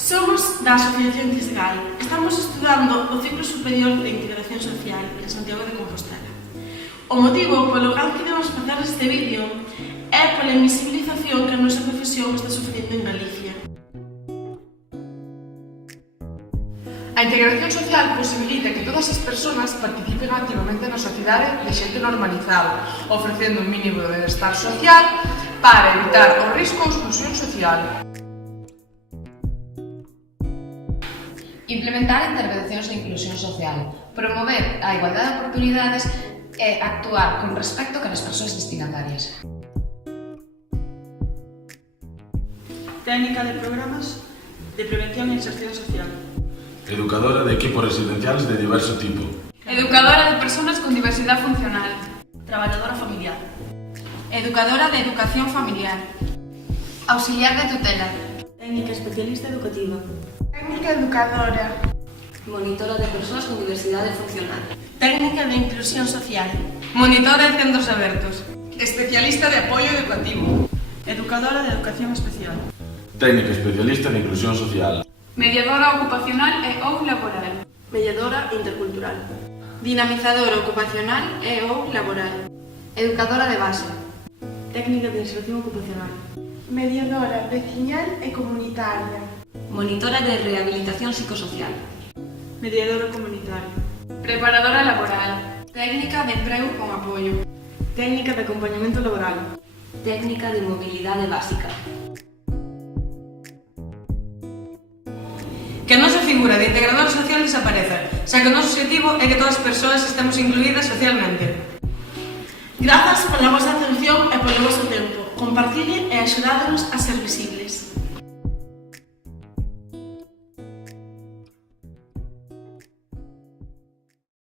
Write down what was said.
Somos da Asociación Tisgal. Estamos estudando o ciclo superior de Integración Social en Santiago de Compostela. O motivo polo cal queremos facer este vídeo é pola invisibilización que a nosa profesión está sufrindo en Galicia. A integración social posibilita que todas as persoas participen activamente na sociedade de xeito normalizado, ofrecendo un mínimo de benestar social para evitar o risco ou exclusión social. Implementar intervencións de inclusión social, promover a igualdade de oportunidades e actuar con respecto cara as persoas destinatarias. Técnica de programas de prevención e inserción social. Educadora de equipos residenciales de diverso tipo. Educadora de persoas con diversidade funcional. Traballadora familiar. Educadora de educación familiar. Auxiliar de tutela. Técnica especialista educativa. Técnica educadora. Monitora de persoas con diversidade funcional. Técnica de inclusión social. Monitora de centros abertos. Especialista de apoio educativo. Educadora de educación especial. Técnica especialista en inclusión social. Mediadora ocupacional e ou laboral. Mediadora intercultural. Dinamizadora ocupacional e ou laboral. Educadora de base. Técnica de inserción ocupacional. Mediadora veciñal e comunitaria. Monitora de rehabilitación psicosocial. Mediadora comunitaria. Preparadora laboral. Técnica de emprego con apoio. Técnica de acompañamento laboral. Técnica de mobilidade básica. Que a nosa figura de integrador social desapareza, xa que o noso objetivo é que todas as persoas estemos incluídas socialmente. Grazas pola vosa atención e polo voso tempo. Compartide e axudádenos a ser visibles.